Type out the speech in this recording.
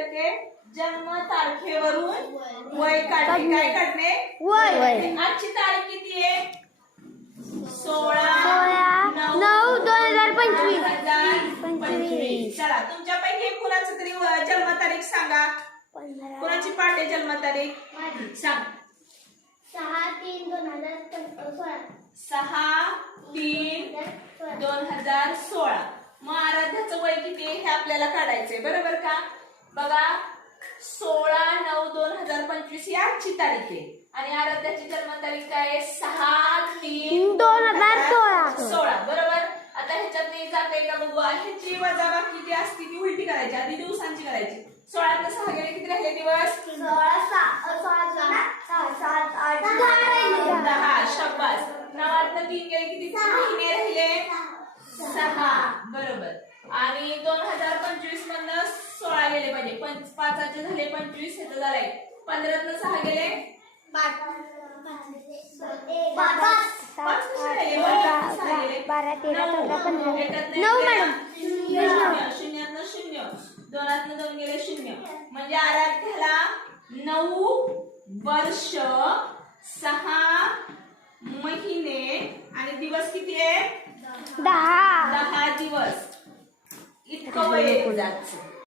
टक्के जन्म तारखेवरून वय काढणे. काय काढणे? वय. आजची तारीख किती आहे? सोळा नऊ दोन हजार पंचवीस. चला तुमच्यापैकी कुणाचं तरी जन्मतारीख सांगा. कुणाची पाठ आहे जन्मतारीख? सांग. सहा तीन दोन हजार सोळा. सहा तीन दोन हजार सोळा. मग आराध्याचं वय किती आहे हे आपल्याला काढायचंय. बरोबर का? बघा सोळा नऊ दोन हजार पंचवीस ही आजची तारीख आहे. आणि आराध्याची जन्मतारीख काय आहे? सहा तीन दोन हजार सोळा. सोळा बरोबर? आता ह्याच्यात नाही जाते का बघू. ह्याची वजाबाकी किती असते ती उलटी करायची आधी दिवसांची करायची. सोळा सहा गेले किती राहिले? दिवस? दहा शब्बास. नवातनं तीन गेले किती? महिने राहिले. सहा बरोबर. आणि दोन हजार पंचवीस मधनं सोळा गेले पाहिजे पंच पाचाचे झाले पंचवीस ह्याचं झालंय पंधरातनं सहा गेले. बारा, तेरा, नऊ. चौदा, पंधरा. एकातनं नऊ, एक गेला. मॅडम. शून्य. शून्यातनं शून्य. दोनातनं दोन गेले शून्य. म्हणजे आराध्याला नऊ वर्ष सहा महिने आणि दिवस किती आहे? दहा. दहा दिवस. इतकं वय आहे. जातचं.